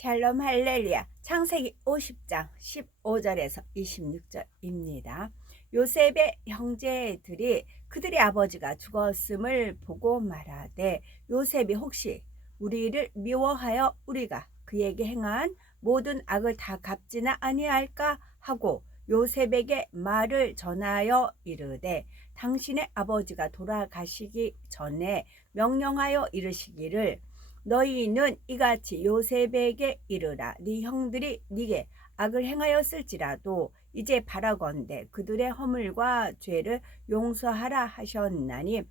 샬롬 할렐루야. 창세기 50장 15절에서 26절입니다. 요셉의 형제들이 그들의 아버지가 죽었음을 보고 말하되 요셉이 혹시 우리를 미워하여 우리가 그에게 행한 모든 악을 다 갚지나 아니할까 하고 요셉에게 말을 전하여 이르되 당신의 아버지가 돌아가시기 전에 명령하여 이르시기를 너희는 이같이 요셉에게 이르라. 네 형들이 네게 악을 행하였을지라도 이제 바라건대 그들의 허물과 죄를 용서하라 하셨나니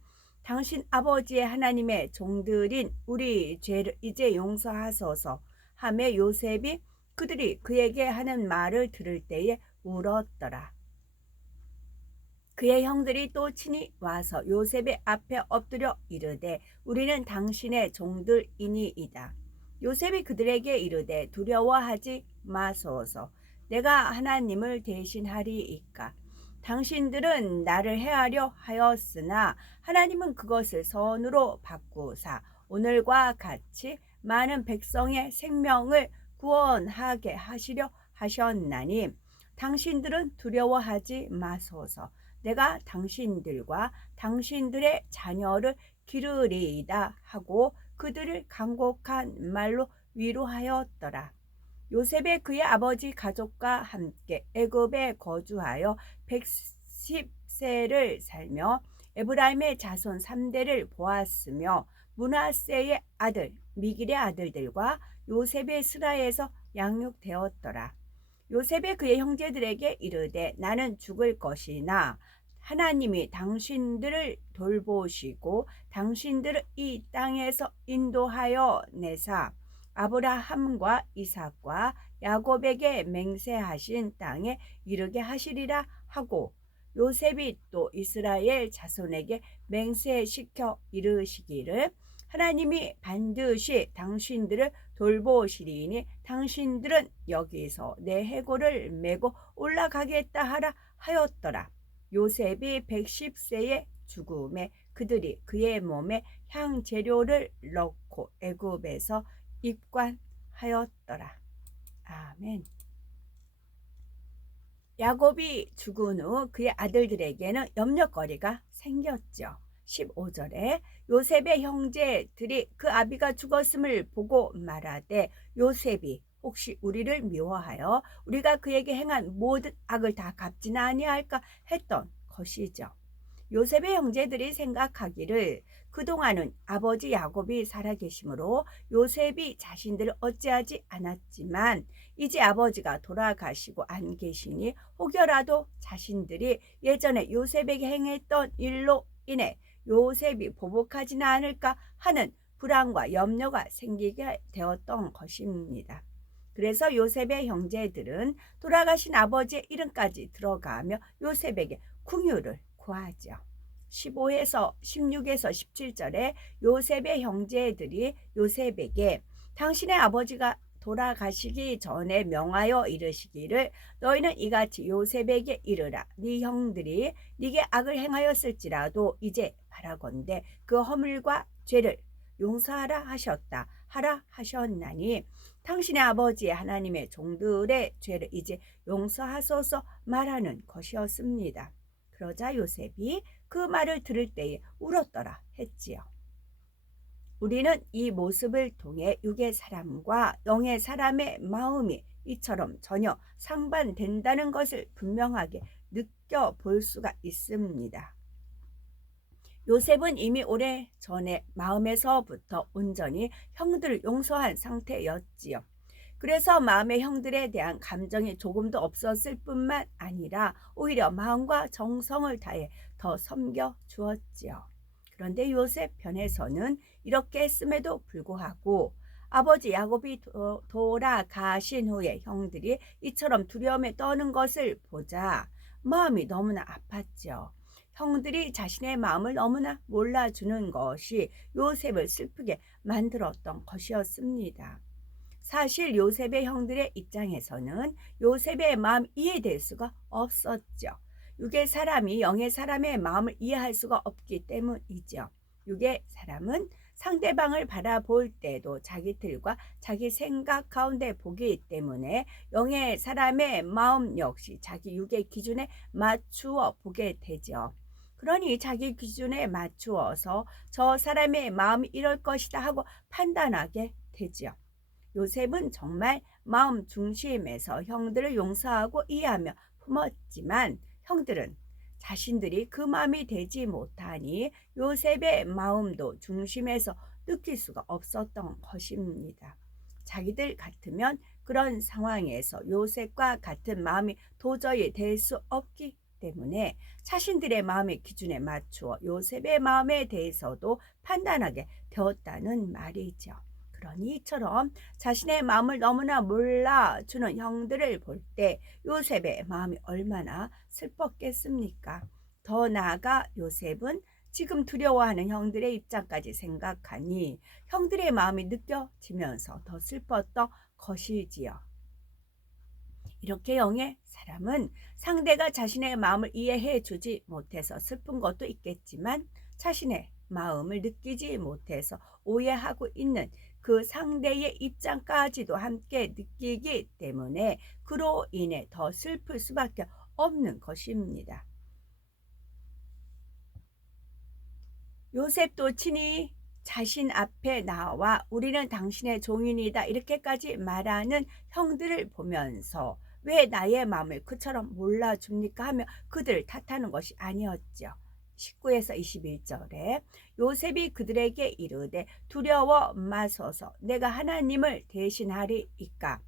당신 아버지의 하나님의 종들인 우리 죄를 이제 용서하소서 하며 요셉이 그들이 그에게 하는 말을 들을 때에 울었더라. 그의 형들이 또 친히 와서 요셉의 앞에 엎드려 이르되 우리는 당신의 종들이니이다. 요셉이 그들에게 이르되 두려워하지 마소서. 내가 하나님을 대신하리이까. 당신들은 나를 해하려 하였으나 하나님은 그것을 선으로 바꾸사 오늘과 같이 많은 백성의 생명을 구원하게 하시려 하셨나니 당신들은 두려워하지 마소서. 내가 당신들과 당신들의 자녀를 기르리이다 하고 그들을 간곡한 말로 위로하였더라. 요셉의 그의 아버지 가족과 함께 애굽에 거주하여 110세를 살며 에브라임의 자손 3대를 보았으며 므낫세의 아들 미길의 아들들과 요셉의 스라에서 양육되었더라. 요셉의 그의 형제들에게 이르되 나는 죽을 것이나 하나님이 당신들을 돌보시고 당신들을 이 땅에서 인도하여 내사 아브라함과 이삭과 야곱에게 맹세하신 땅에 이르게 하시리라 하고 요셉이 또 이스라엘 자손에게 맹세시켜 이르시기를 하나님이 반드시 당신들을 돌보시리니 당신들은 여기서 내 해골을 메고 올라가겠다 하라 하였더라. 요셉이 110세의 죽음에 그들이 그의 몸에 향재료를 넣고 애굽에서 입관하였더라. 아멘. 야곱이 죽은 후 그의 아들들에게는 염려거리가 생겼죠. 15절에 요셉의 형제들이 그 아비가 죽었음을 보고 말하되 요셉이 혹시 우리를 미워하여 우리가 그에게 행한 모든 악을 다 갚지나 아니할까 했던 것이죠. 요셉의 형제들이 생각하기를 그동안은 아버지 야곱이 살아계심으로 요셉이 자신들을 어찌하지 않았지만 이제 아버지가 돌아가시고 안 계시니 혹여라도 자신들이 예전에 요셉에게 행했던 일로 인해 요셉이 보복하지는 않을까 하는 불안과 염려가 생기게 되었던 것입니다. 그래서 요셉의 형제들은 돌아가신 아버지의 이름까지 들어가며 요셉에게 궁유를 구하죠. 15에서 16에서 17절에 요셉의 형제들이 요셉에게 당신의 아버지가 돌아가시기 전에 명하여 이르시기를 너희는 이같이 요셉에게 이르라. 네 형들이 네게 악을 행하였을지라도 이제 바라건대 그 허물과 죄를 용서하라 하셨다 하라 하셨나니 당신의 아버지의 하나님의 종들의 죄를 이제 용서하소서 말하는 것이었습니다. 그러자 요셉이 그 말을 들을 때에 울었더라 했지요. 우리는 이 모습을 통해 육의 사람과 영의 사람의 마음이 이처럼 전혀 상반된다는 것을 분명하게 느껴볼 수가 있습니다. 요셉은 이미 오래전에 마음에서부터 온전히 형들을 용서한 상태였지요. 그래서 마음의 형들에 대한 감정이 조금도 없었을 뿐만 아니라 오히려 마음과 정성을 다해 더 섬겨 주었지요. 그런데 요셉 편에서는 이렇게 했음에도 불구하고 아버지 야곱이 돌아가신 후에 형들이 이처럼 두려움에 떠는 것을 보자 마음이 너무나 아팠죠. 형들이 자신의 마음을 너무나 몰라주는 것이 요셉을 슬프게 만들었던 것이었습니다. 사실 요셉의 형들의 입장에서는 요셉의 마음 이해될 수가 없었죠. 육의 사람이 영의 사람의 마음을 이해할 수가 없기 때문이죠. 육의 사람은 상대방을 바라볼 때도 자기 틀과 자기 생각 가운데 보기 때문에 영의 사람의 마음 역시 자기 육의 기준에 맞추어 보게 되죠. 그러니 자기 기준에 맞추어서 저 사람의 마음이 이럴 것이다 하고 판단하게 되지요. 요셉은 정말 마음 중심에서 형들을 용서하고 이해하며 품었지만 형들은 자신들이 그 마음이 되지 못하니 요셉의 마음도 중심에서 느낄 수가 없었던 것입니다. 자기들 같으면 그런 상황에서 요셉과 같은 마음이 도저히 될 수 없기 때문에 자신들의 마음의 기준에 맞추어 요셉의 마음에 대해서도 판단하게 되었다는 말이죠. 그러니 이처럼 자신의 마음을 너무나 몰라주는 형들을 볼 때 요셉의 마음이 얼마나 슬펐겠습니까? 더 나아가 요셉은 지금 두려워하는 형들의 입장까지 생각하니 형들의 마음이 느껴지면서 더 슬펐던 것이지요. 이렇게 영의 사람은 상대가 자신의 마음을 이해해 주지 못해서 슬픈 것도 있겠지만 자신의 마음을 느끼지 못해서 오해하고 있는 그 상대의 입장까지도 함께 느끼기 때문에 그로 인해 더 슬플 수밖에 없는 것입니다. 요셉도 친히 자신 앞에 나와 우리는 당신의 종인이다 이렇게까지 말하는 형들을 보면서 왜 나의 마음을 그처럼 몰라줍니까 하며 그들을 탓하는 것이 아니었죠. 19에서 21절에 요셉이 그들에게 이르되 두려워 마소서 내가 하나님을 대신하리이까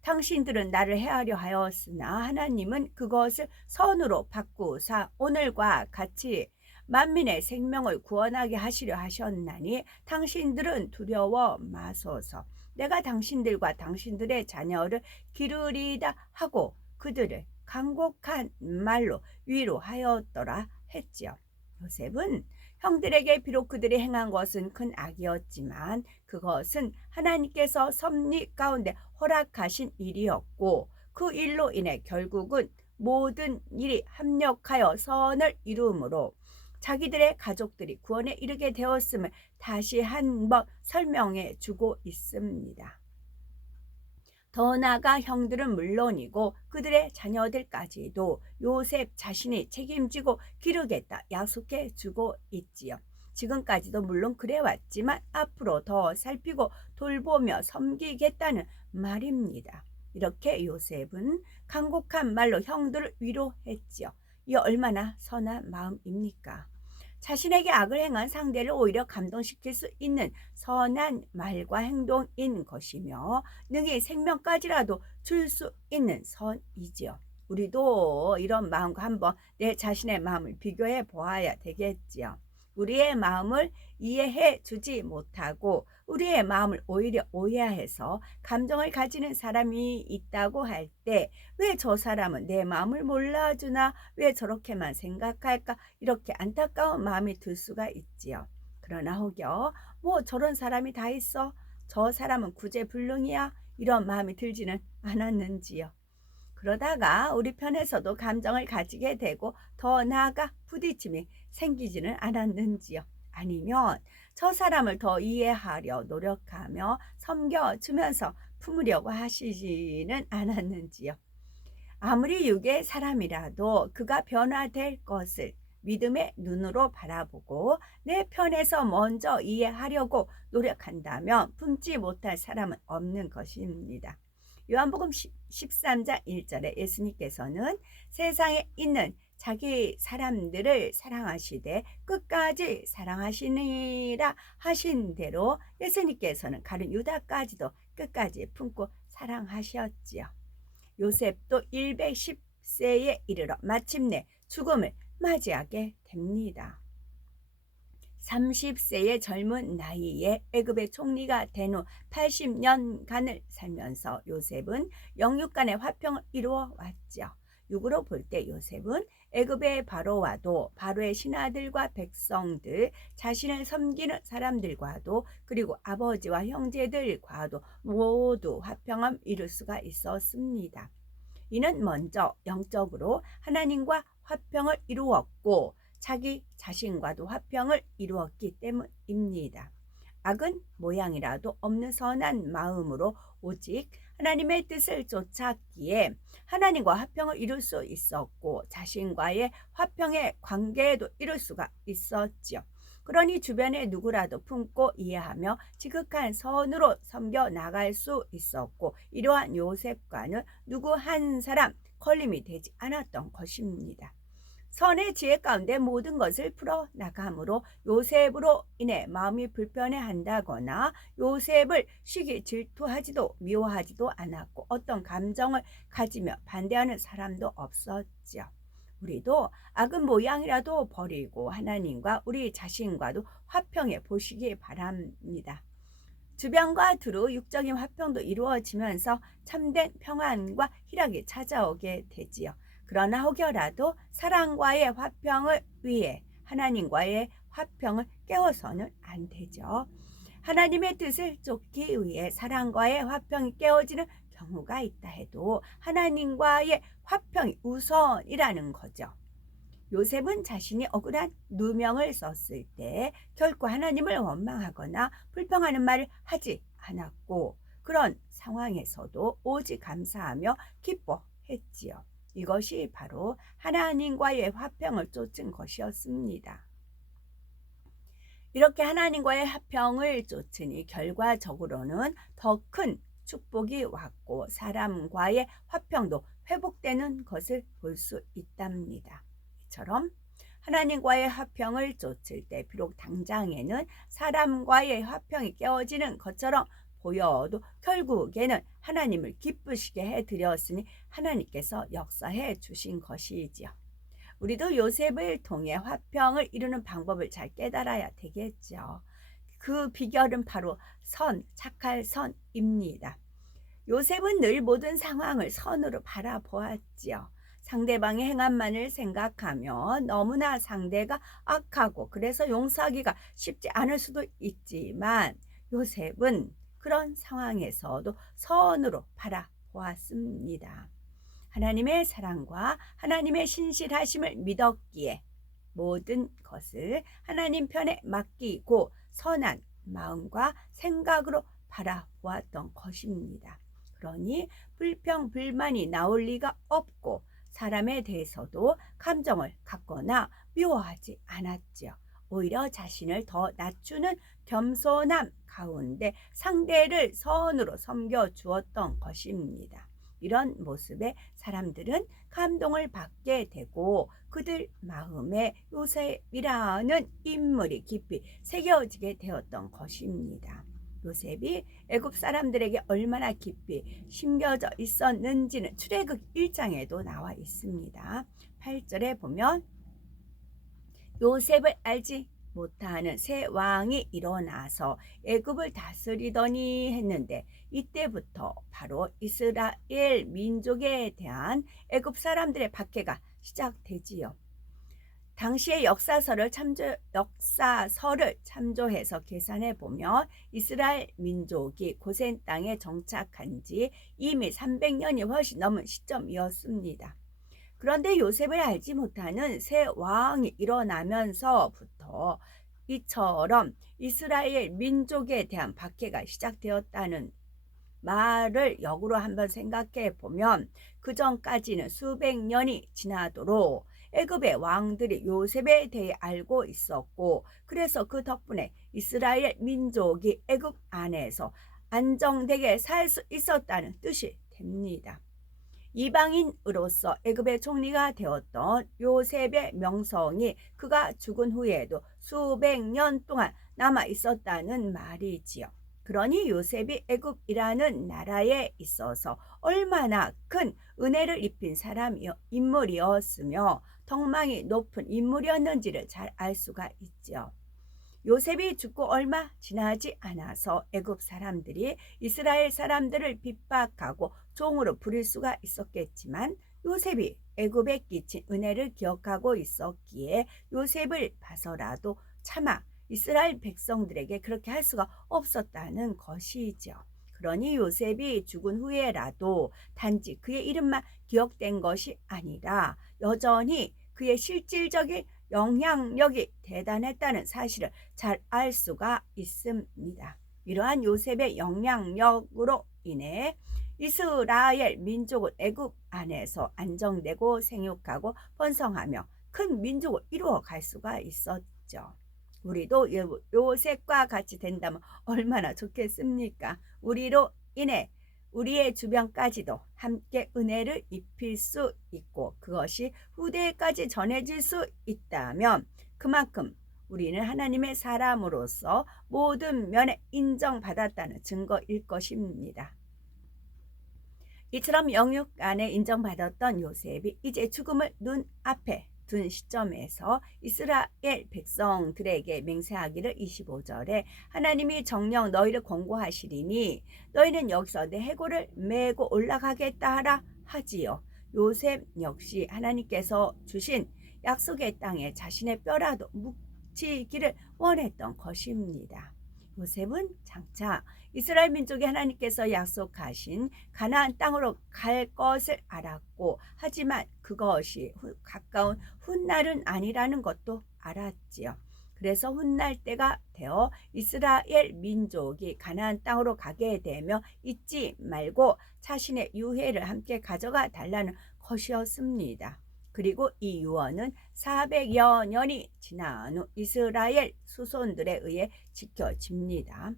당신들은 나를 해하려 하였으나 하나님은 그것을 선으로 바꾸사 오늘과 같이 만민의 생명을 구원하게 하시려 하셨나니 당신들은 두려워 마소서 내가 당신들과 당신들의 자녀를 기르리이다 하고 그들을 간곡한 말로 위로하였더라 했지요. 요셉은 형들에게 비록 그들이 행한 것은 큰 악이었지만 그것은 하나님께서 섭리 가운데 허락하신 일이었고 그 일로 인해 결국은 모든 일이 합력하여 선을 이루므로 자기들의 가족들이 구원에 이르게 되었음을 다시 한번 설명해 주고 있습니다. 더 나아가 형들은 물론이고 그들의 자녀들까지도 요셉 자신이 책임지고 기르겠다 약속해 주고 있지요. 지금까지도 물론 그래왔지만 앞으로 더 살피고 돌보며 섬기겠다는 말입니다. 이렇게 요셉은 간곡한 말로 형들을 위로했지요. 이 얼마나 선한 마음입니까? 자신에게 악을 행한 상대를 오히려 감동시킬 수 있는 선한 말과 행동인 것이며 능히 생명까지라도 줄 수 있는 선이지요. 우리도 이런 마음과 한번 내 자신의 마음을 비교해 보아야 되겠지요. 우리의 마음을 이해해 주지 못하고 우리의 마음을 오히려 오해해서 감정을 가지는 사람이 있다고 할 때 왜 저 사람은 내 마음을 몰라주나 왜 저렇게만 생각할까 이렇게 안타까운 마음이 들 수가 있지요. 그러나 혹여 뭐 저런 사람이 다 있어 저 사람은 구제불능이야 이런 마음이 들지는 않았는지요. 그러다가 우리 편에서도 감정을 가지게 되고 더 나아가 부딪힘이 생기지는 않았는지요. 아니면 저 사람을 더 이해하려 노력하며 섬겨주면서 품으려고 하시지는 않았는지요. 아무리 육의 사람이라도 그가 변화될 것을 믿음의 눈으로 바라보고 내 편에서 먼저 이해하려고 노력한다면 품지 못할 사람은 없는 것입니다. 요한복음 13장 1절에 예수님께서는 세상에 있는 자기 사람들을 사랑하시되 끝까지 사랑하시니라 하신 대로 예수님께서는 가룟 유다까지도 끝까지 품고 사랑하셨지요. 요셉도 110세에 이르러 마침내 죽음을 맞이하게 됩니다. 30세의 젊은 나이에 애굽의 총리가 된 후 80년간을 살면서 요셉은 영육간의 화평을 이루어 왔죠. 육으로 볼 때 요셉은 애굽의 바로와도 바로의 신하들과 백성들 자신을 섬기는 사람들과도 그리고 아버지와 형제들과도 모두 화평함을 이룰 수가 있었습니다. 이는 먼저 영적으로 하나님과 화평을 이루었고 자기 자신과도 화평을 이루었기 때문입니다. 악은 모양이라도 없는 선한 마음으로 오직 하나님의 뜻을 쫓았기에 하나님과 화평을 이룰 수 있었고 자신과의 화평의 관계에도 이룰 수가 있었지요. 그러니 주변에 누구라도 품고 이해하며 지극한 선으로 섬겨 나갈 수 있었고 이러한 요셉과는 누구 한 사람 걸림이 되지 않았던 것입니다. 선의 지혜 가운데 모든 것을 풀어나감으로 요셉으로 인해 마음이 불편해한다거나 요셉을 시기 질투하지도 미워하지도 않았고 어떤 감정을 가지며 반대하는 사람도 없었죠. 우리도 악은 모양이라도 버리고 하나님과 우리 자신과도 화평해 보시기 바랍니다. 주변과 두루 육적인 화평도 이루어지면서 참된 평안과 희락이 찾아오게 되지요. 그러나 혹여라도 사랑과의 화평을 위해 하나님과의 화평을 깨워서는 안 되죠. 하나님의 뜻을 쫓기 위해 사랑과의 화평이 깨어지는 경우가 있다 해도 하나님과의 화평이 우선이라는 거죠. 요셉은 자신이 억울한 누명을 썼을 때 결코 하나님을 원망하거나 불평하는 말을 하지 않았고 그런 상황에서도 오직 감사하며 기뻐했지요. 이것이 바로 하나님과의 화평을 쫓은 것이었습니다. 이렇게 하나님과의 화평을 쫓으니 결과적으로는 더 큰 축복이 왔고 사람과의 화평도 회복되는 것을 볼 수 있답니다. 이처럼 하나님과의 화평을 쫓을 때 비록 당장에는 사람과의 화평이 깨어지는 것처럼 보여도 결국에는 하나님을 기쁘시게 해드렸으니 하나님께서 역사해 주신 것이지요. 우리도 요셉을 통해 화평을 이루는 방법을 잘 깨달아야 되겠죠. 그 비결은 바로 착할 선입니다. 요셉은 늘 모든 상황을 선으로 바라보았지요. 상대방의 행함만을 생각하며 너무나 상대가 악하고 그래서 용서하기가 쉽지 않을 수도 있지만 요셉은 그런 상황에서도 선으로 바라보았습니다. 하나님의 사랑과 하나님의 신실하심을 믿었기에 모든 것을 하나님 편에 맡기고 선한 마음과 생각으로 바라보았던 것입니다. 그러니 불평, 불만이 나올 리가 없고 사람에 대해서도 감정을 갖거나 미워하지 않았죠. 오히려 자신을 더 낮추는 겸손함 가운데 상대를 선으로 섬겨주었던 것입니다. 이런 모습에 사람들은 감동을 받게 되고 그들 마음에 요셉이라는 인물이 깊이 새겨지게 되었던 것입니다. 요셉이 애굽 사람들에게 얼마나 깊이 심겨져 있었는지는 출애굽 1장에도 나와 있습니다. 8절에 보면 요셉을 알지 못하는 새 왕이 일어나서 애굽을 다스리더니 했는데 이때부터 바로 이스라엘 민족에 대한 애굽 사람들의 박해가 시작되지요. 당시의 역사서를 참조해서 계산해 보면 이스라엘 민족이 고센 땅에 정착한 지 이미 300년이 훨씬 넘은 시점이었습니다. 그런데 요셉을 알지 못하는 새 왕이 일어나면서부터 이처럼 이스라엘 민족에 대한 박해가 시작되었다는 말을 역으로 한번 생각해 보면 그 전까지는 수백 년이 지나도록 애굽의 왕들이 요셉에 대해 알고 있었고 그래서 그 덕분에 이스라엘 민족이 애굽 안에서 안정되게 살 수 있었다는 뜻이 됩니다. 이방인으로서 애굽의 총리가 되었던 요셉의 명성이 그가 죽은 후에도 수백 년 동안 남아 있었다는 말이지요. 그러니 요셉이 애굽이라는 나라에 있어서 얼마나 큰 은혜를 입힌 인물이었으며 덕망이 높은 인물이었는지를 잘 알 수가 있죠. 요셉이 죽고 얼마 지나지 않아서 애굽 사람들이 이스라엘 사람들을 핍박하고 종으로 부릴 수가 있었겠지만 요셉이 애굽에 끼친 은혜를 기억하고 있었기에 요셉을 봐서라도 차마 이스라엘 백성들에게 그렇게 할 수가 없었다는 것이죠. 그러니 요셉이 죽은 후에라도 단지 그의 이름만 기억된 것이 아니라 여전히 그의 실질적인 영향력이 대단했다는 사실을 잘 알 수가 있습니다. 이러한 요셉의 영향력으로 인해 이스라엘 민족은 애굽 안에서 안정되고 생육하고 번성하며 큰 민족을 이루어갈 수가 있었죠. 우리도 요셉과 같이 된다면 얼마나 좋겠습니까? 우리로 인해 우리의 주변까지도 함께 은혜를 입힐 수 있고 그것이 후대에까지 전해질 수 있다면 그만큼 우리는 하나님의 사람으로서 모든 면에 인정받았다는 증거일 것입니다. 이처럼 영육 안에 인정받았던 요셉이 이제 죽음을 눈앞에 둔 시점에서 이스라엘 백성들에게 맹세하기를 25절에 하나님이 정녕 너희를 권고하시리니 너희는 여기서 내 해골을 메고 올라가겠다 하라 하지요. 요셉 역시 하나님께서 주신 약속의 땅에 자신의 뼈라도 묻히기를 원했던 것입니다. 요셉은 장차 이스라엘 민족이 하나님께서 약속하신 가나안 땅으로 갈 것을 알았고 하지만 그것이 가까운 훗날은 아니라는 것도 알았지요. 그래서 훗날 때가 되어 이스라엘 민족이 가나안 땅으로 가게 되며 잊지 말고 자신의 유해를 함께 가져가 달라는 것이었습니다. 그리고 이 유언은 400여 년이 지난 후 이스라엘 수손들에 의해 지켜집니다.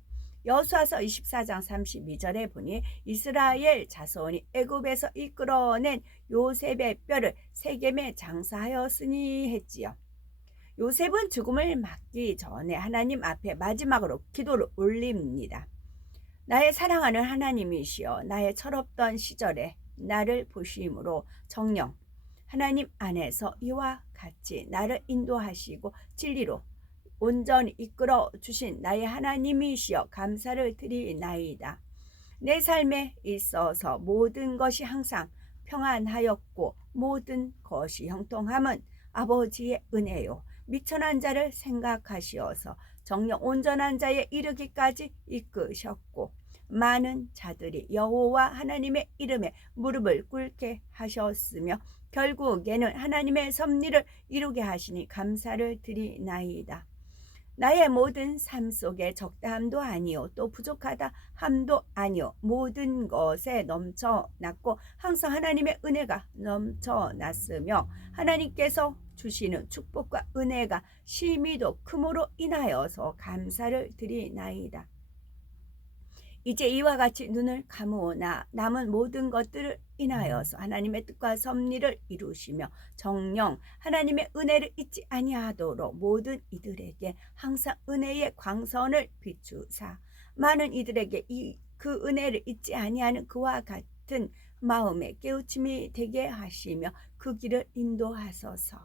여호수아서 24장 32절에 보니 이스라엘 자손이 애굽에서 이끌어낸 요셉의 뼈를 세겜에 장사하였으니 했지요. 요셉은 죽음을 맞기 전에 하나님 앞에 마지막으로 기도를 올립니다. 나의 사랑하는 하나님이시여 나의 철없던 시절에 나를 보심으로 정녕 하나님 안에서 이와 같이 나를 인도하시고 진리로 온전히 이끌어 주신 나의 하나님이시여 감사를 드리나이다. 내 삶에 있어서 모든 것이 항상 평안하였고 모든 것이 형통함은 아버지의 은혜요. 미천한 자를 생각하시어서 정녕 온전한 자에 이르기까지 이끄셨고 많은 자들이 여호와 하나님의 이름에 무릎을 꿇게 하셨으며 결국에는 하나님의 섭리를 이루게 하시니 감사를 드리나이다. 나의 모든 삶 속에 적다함도 아니요 또 부족하다 함도 아니요 모든 것에 넘쳐났고 항상 하나님의 은혜가 넘쳐났으며 하나님께서 주시는 축복과 은혜가 심히도 크므로 인하여서 감사를 드리나이다. 이제 이와 같이 눈을 감으오나 남은 모든 것들을 인하여서 하나님의 뜻과 섭리를 이루시며 정녕 하나님의 은혜를 잊지 아니하도록 모든 이들에게 항상 은혜의 광선을 비추사 많은 이들에게 그 은혜를 잊지 아니하는 그와 같은 마음의 깨우침이 되게 하시며 그 길을 인도하소서.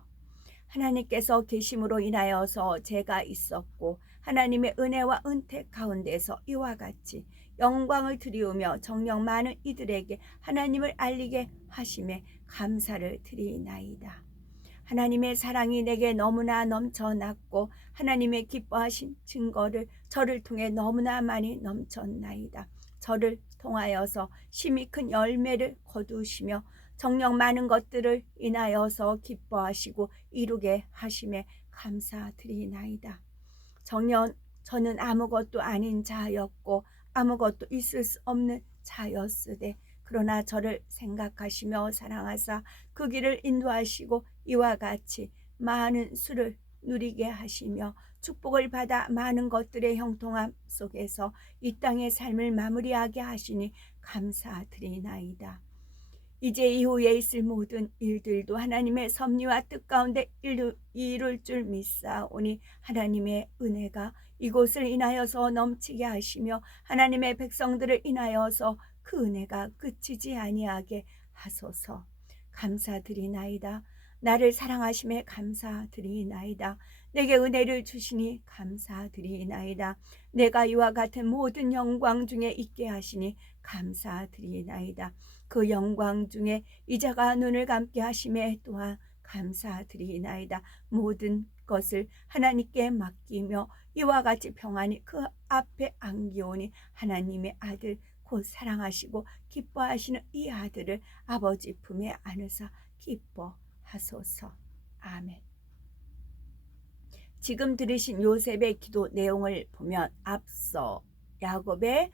하나님께서 계심으로 인하여서 제가 있었고 하나님의 은혜와 은택 가운데서 이와 같이 영광을 드리우며 정녕 많은 이들에게 하나님을 알리게 하심에 감사를 드리나이다. 하나님의 사랑이 내게 너무나 넘쳐났고 하나님의 기뻐하신 증거를 저를 통해 너무나 많이 넘쳤나이다. 저를 통하여서 심히 큰 열매를 거두시며 정녕 많은 것들을 인하여서 기뻐하시고 이루게 하심에 감사드리나이다. 정녕 저는 아무것도 아닌 자였고 아무것도 있을 수 없는 자였으되 그러나 저를 생각하시며 사랑하사 그 길을 인도하시고 이와 같이 많은 수를 누리게 하시며 축복을 받아 많은 것들의 형통함 속에서 이 땅의 삶을 마무리하게 하시니 감사드리나이다. 이제 이후에 있을 모든 일들도 하나님의 섭리와 뜻 가운데 이룰 줄 믿사오니 하나님의 은혜가 이곳을 인하여서 넘치게 하시며 하나님의 백성들을 인하여서 그 은혜가 그치지 아니하게 하소서. 감사드리나이다. 나를 사랑하심에 감사드리나이다. 내게 은혜를 주시니 감사드리나이다. 내가 이와 같은 모든 영광 중에 있게 하시니 감사드리나이다. 그 영광 중에 이자가 눈을 감게 하심에 또한 감사드리나이다. 모든 것을 하나님께 맡기며 이와 같이 평안히 그 앞에 안기오니 하나님의 아들 곧 사랑하시고 기뻐하시는 이 아들을 아버지 품에 안으사 기뻐하소서. 아멘. 지금 들으신 요셉의 기도 내용을 보면 앞서 야곱의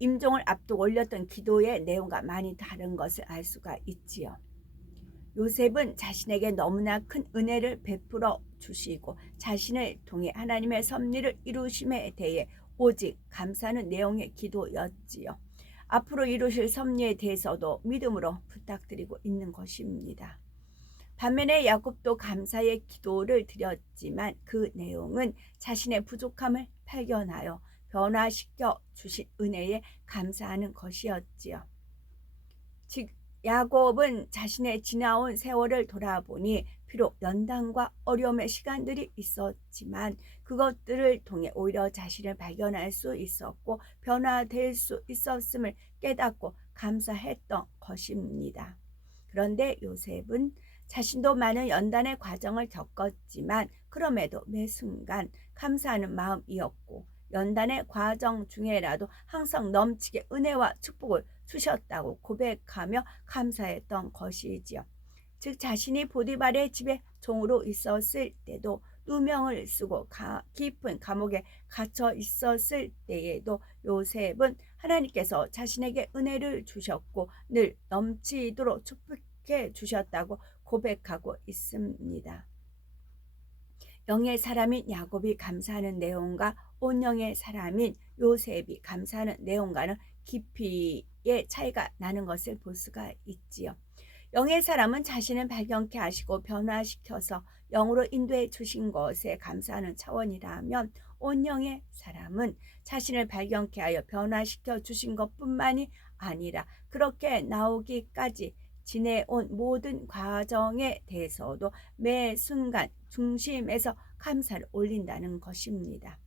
임종을 앞두고 올렸던 기도의 내용과 많이 다른 것을 알 수가 있지요. 요셉은 자신에게 너무나 큰 은혜를 베풀어 주시고 자신을 통해 하나님의 섭리를 이루심에 대해 오직 감사하는 내용의 기도였지요. 앞으로 이루실 섭리에 대해서도 믿음으로 부탁드리고 있는 것입니다. 반면에 야곱도 감사의 기도를 드렸지만 그 내용은 자신의 부족함을 발견하여 변화시켜 주신 은혜에 감사하는 것이었지요. 즉 야곱은 자신의 지나온 세월을 돌아보니 비록 연단과 어려움의 시간들이 있었지만 그것들을 통해 오히려 자신을 발견할 수 있었고 변화될 수 있었음을 깨닫고 감사했던 것입니다. 그런데 요셉은 자신도 많은 연단의 과정을 겪었지만 그럼에도 매 순간 감사하는 마음이었고 연단의 과정 중에라도 항상 넘치게 은혜와 축복을 주셨다고 고백하며 감사했던 것이지요. 즉 자신이 보디발의 집에 종으로 있었을 때도 누명을 쓰고 깊은 감옥에 갇혀 있었을 때에도 요셉은 하나님께서 자신에게 은혜를 주셨고 늘 넘치도록 축복해 주셨다고 고백하고 있습니다. 영의 사람인 야곱이 감사하는 내용과 온영의 사람인 요셉이 감사하는 내용과는 깊이의 차이가 나는 것을 볼 수가 있지요. 영의 사람은 자신을 발견케 하시고 변화시켜서 영으로 인도해 주신 것에 감사하는 차원이라면 온영의 사람은 자신을 발견케 하여 변화시켜 주신 것뿐만이 아니라 그렇게 나오기까지 지내온 모든 과정에 대해서도 매 순간 중심에서 감사를 올린다는 것입니다.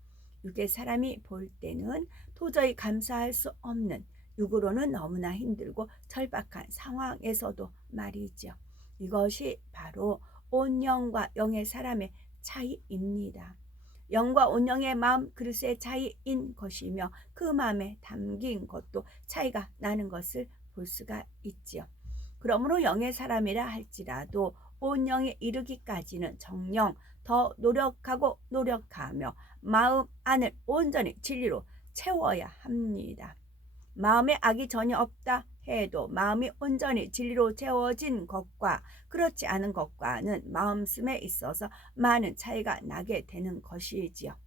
육의 사람이 볼 때는 도저히 감사할 수 없는, 육으로는 너무나 힘들고 절박한 상황에서도 말이죠. 이것이 바로 온영과 영의 사람의 차이입니다. 영과 온영의 마음 그릇의 차이인 것이며 그 마음에 담긴 것도 차이가 나는 것을 볼 수가 있지요. 그러므로 영의 사람이라 할지라도 온영에 이르기까지는 정녕 더 노력하며 마음 안을 온전히 진리로 채워야 합니다. 마음에 악이 전혀 없다 해도 마음이 온전히 진리로 채워진 것과 그렇지 않은 것과는 마음씀에 있어서 많은 차이가 나게 되는 것이지요.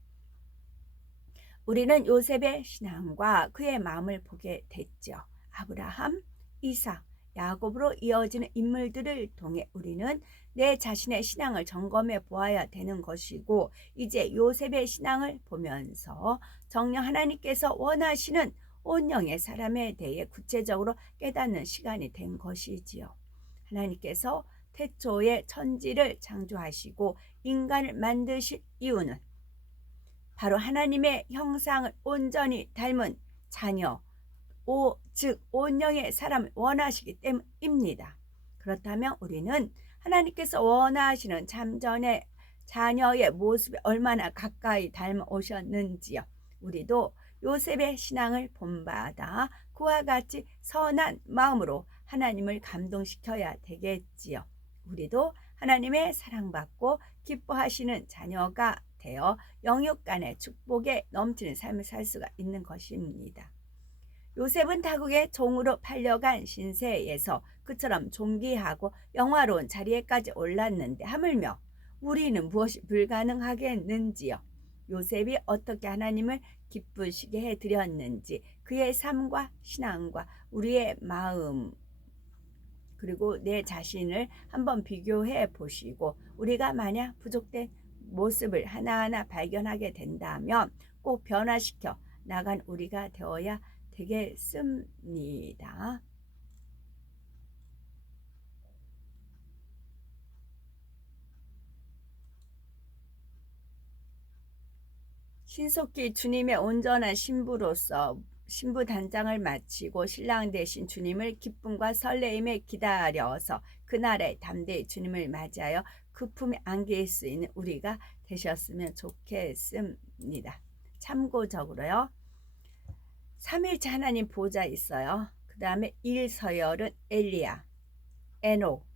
우리는 요셉의 신앙과 그의 마음을 보게 됐죠. 아브라함, 이삭, 야곱으로 이어지는 인물들을 통해 우리는 내 자신의 신앙을 점검해 보아야 되는 것이고 이제 요셉의 신앙을 보면서 정녕 하나님께서 원하시는 온영의 사람에 대해 구체적으로 깨닫는 시간이 된 것이지요. 하나님께서 태초에 천지를 창조하시고 인간을 만드신 이유는 바로 하나님의 형상을 온전히 닮은 자녀, 즉 온영의 사람을 원하시기 때문입니다. 그렇다면 우리는 하나님께서 원하시는 참전의 자녀의 모습에 얼마나 가까이 닮아오셨는지요. 우리도 요셉의 신앙을 본받아 그와 같이 선한 마음으로 하나님을 감동시켜야 되겠지요. 우리도 하나님의 사랑받고 기뻐하시는 자녀가 되어 영육 간의 축복에 넘치는 삶을 살 수가 있는 것입니다. 요셉은 타국의 종으로 팔려간 신세에서 그처럼 존귀하고 영화로운 자리에까지 올랐는데 하물며 우리는 무엇이 불가능하겠는지요. 요셉이 어떻게 하나님을 기쁘시게 해드렸는지 그의 삶과 신앙과 우리의 마음 그리고 내 자신을 한번 비교해 보시고 우리가 만약 부족된 모습을 하나하나 발견하게 된다면 꼭 변화시켜 나간 우리가 되어야 되겠습니다. 신속히 주님의 온전한 신부로서 신부 단장을 마치고 신랑 되신 주님을 기쁨과 설레임에 기다려서 그날에 담대히 주님을 맞이하여 그 품에 안길 수 있는 우리가 되셨으면 좋겠습니다. 참고적으로요. 3일째 하나님 보좌 있어요. 그 다음에 1서열은 엘리야, 에녹,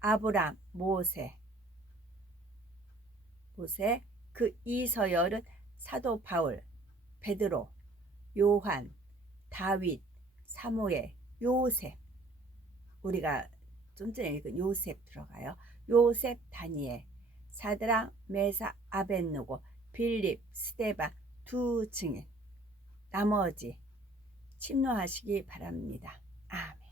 아브람, 모세. 그 이 서열은 사도 바울, 베드로, 요한, 다윗, 사무엘, 요셉, 우리가 좀 전에 읽은 요셉 들어가요. 요셉, 다니엘, 사드랑, 메사, 아벳느고, 빌립, 스데반 두 증인, 나머지 침노하시기 바랍니다. 아멘.